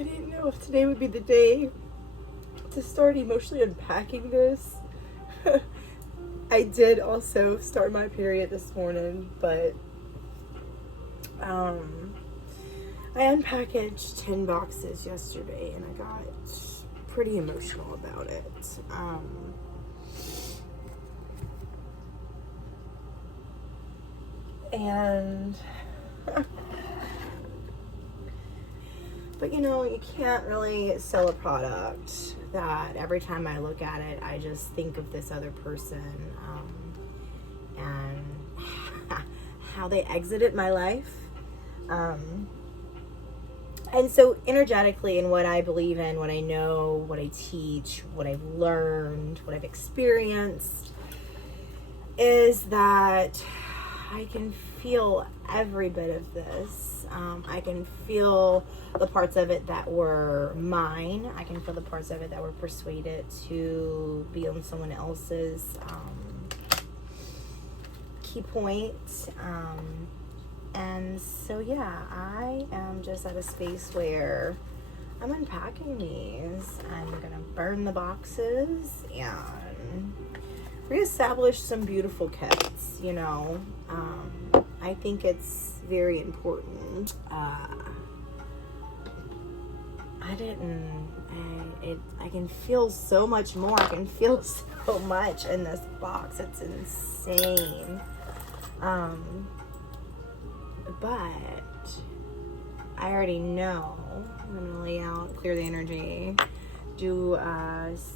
I didn't know if today would be the day to start emotionally unpacking this. I did also start my period this morning, but I unpackaged 10 boxes yesterday and I got pretty emotional about it. But you know, you can't really sell a product that every time I look at it, I just think of this other person and how they exited my life. And so energetically, in what I believe in, what I know, what I teach, what I've learned, what I've experienced, is that I can feel every bit of this. I can feel the parts of it that were mine. I can feel the parts of it that were persuaded to be on someone else's key point. And so, yeah, I am just at a space where I'm unpacking these. I'm going to burn the boxes and reestablish some beautiful kits, you know. I think it's very important. I can feel so much more. I can feel so much in this box. It's insane. But I already know. I'm going to lay out, clear the energy, do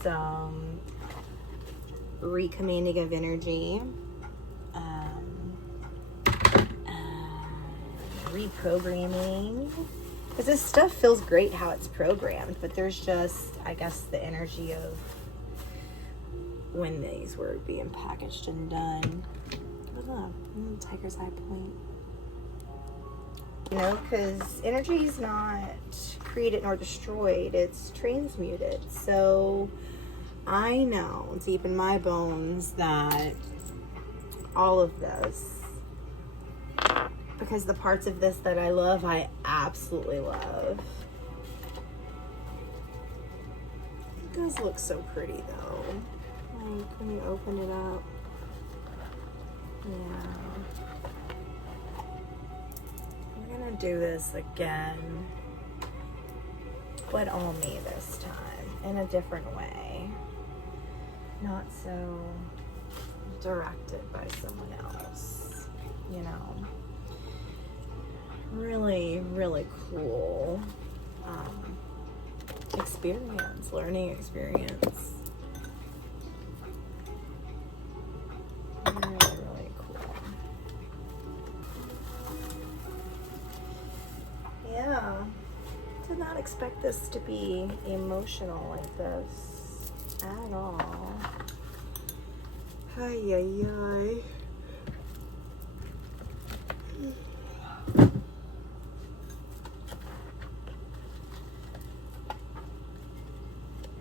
some recommanding of energy, reprogramming, because this stuff feels great how it's programmed, but there's just, I guess, the energy of when these were being packaged and done. Oh, tiger's eye point. You know, because energy is not created nor destroyed, it's transmuted. So I know deep in my bones that all of this, because the parts of this that I love, I absolutely love. It does look so pretty though. Like when you open it up. Yeah. We're gonna do this again, but on me this time, in a different way. Not so directed by someone else, you know. Really, really cool experience, learning experience. Really, really cool. Yeah, did not expect this to be emotional like this at all. Ay, ay, ay.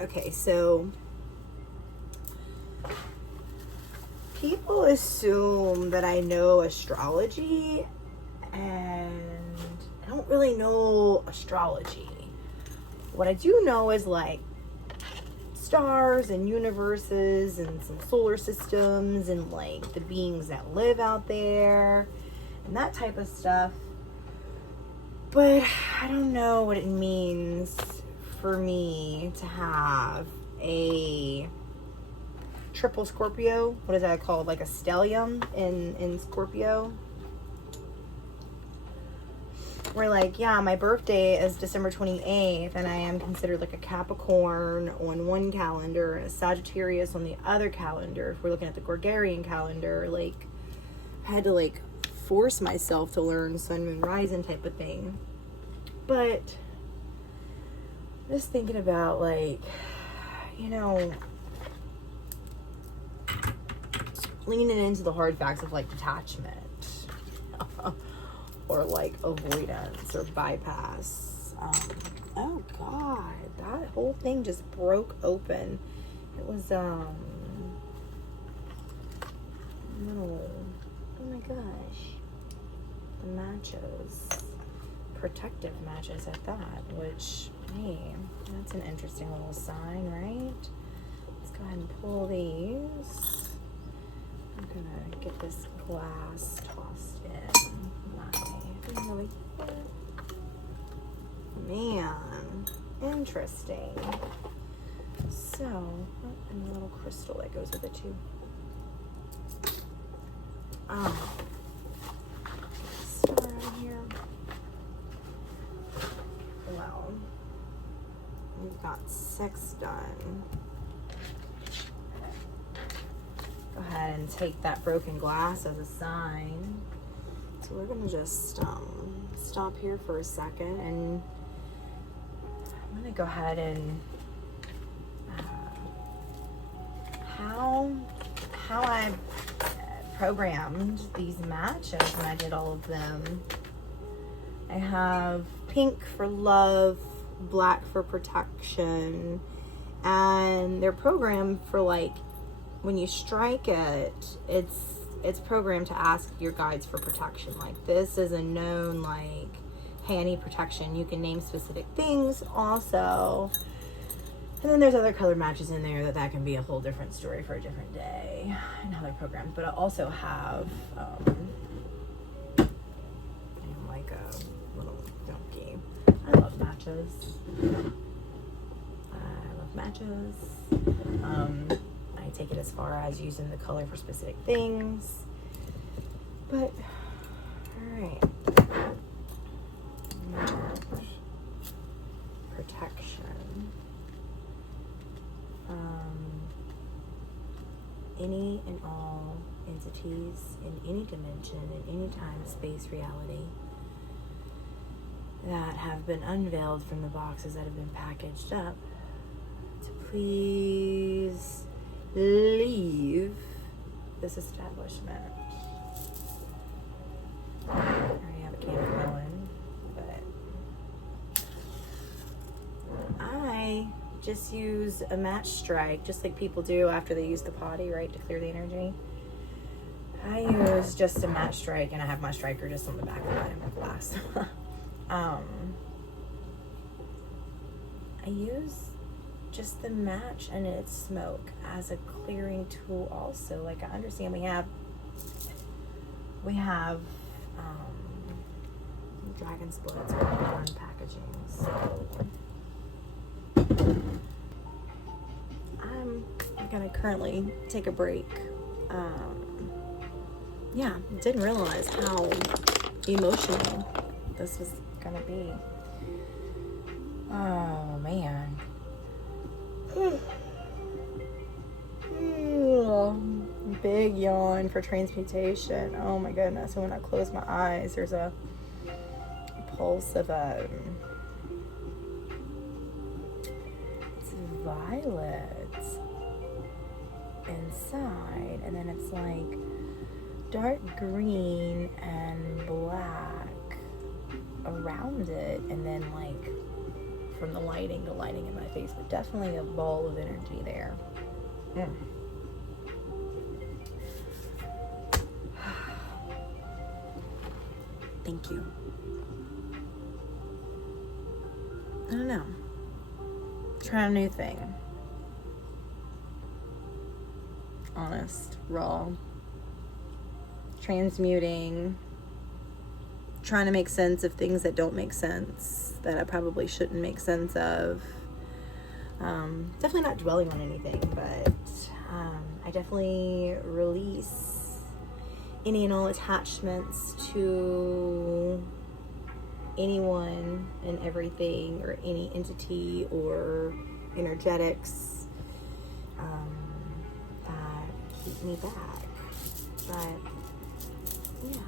Okay, so people assume that I know astrology, and I don't really know astrology. What I do know is like stars and universes and some solar systems and like the beings that live out there and that type of stuff. But I don't know what it means for me to have a triple Scorpio. What is that called? Like a stellium in Scorpio. We're like, yeah, my birthday is December 28th, and I am considered like a Capricorn on one calendar and a Sagittarius on the other calendar. If we're looking at the Gregorian calendar, like, I had to like force myself to learn sun, moon, rising type of thing. But just thinking about, like, you know, leaning into the hard facts of like detachment or like avoidance or bypass. Oh God, that whole thing just broke open. It was no, oh my gosh, the matches protective matches at that, which, hey, that's an interesting little sign, right? Let's go ahead and pull these. I'm gonna get this glass tossed in my thing over here. Man, interesting. So, and a little crystal that goes with it too. Star out here. Well, we've got 6 done. Go ahead and take that broken glass as a sign. So we're gonna just stop here for a second, and I'm gonna go ahead and how I programmed these matches when I did all of them. I have pink for love, black for protection, and they're programmed for, like, when you strike it, it's programmed to ask your guides for protection. Like, this is a known, like, hey, I need protection. You can name specific things also. And then there's other color matches in there that can be a whole different story for a different day and how they're programmed. But I also have like a little donkey. I love matches. I take it as far as using the color for specific things. But, alright. Protection. Any and all entities in any dimension, in any time, space, reality that have been unveiled from the boxes that have been packaged up, to please leave this establishment. I already have a candle going, but I just use a match strike, just like people do after they use the potty, right, to clear the energy. I use just a match strike, and I have my striker just on the back of my glass. I use just the match and its smoke as a clearing tool also. Like, I understand we have dragon splits on packaging, so I'm gonna currently take a break. Yeah, didn't realize how emotional this was gonna be. Oh man. Big yawn for transmutation. Oh my goodness. And when I close my eyes, there's a pulse of it's violet inside, and then it's like dark green and black around it, and then like from the lighting in my face, but definitely a ball of energy there. Thank you. I don't know. Try a new thing. Honest, raw, transmuting, trying to make sense of things that don't make sense, that I probably shouldn't make sense of. Definitely not dwelling on anything, but I definitely release any and all attachments to anyone and everything, or any entity or energetics that keep me back. But yeah.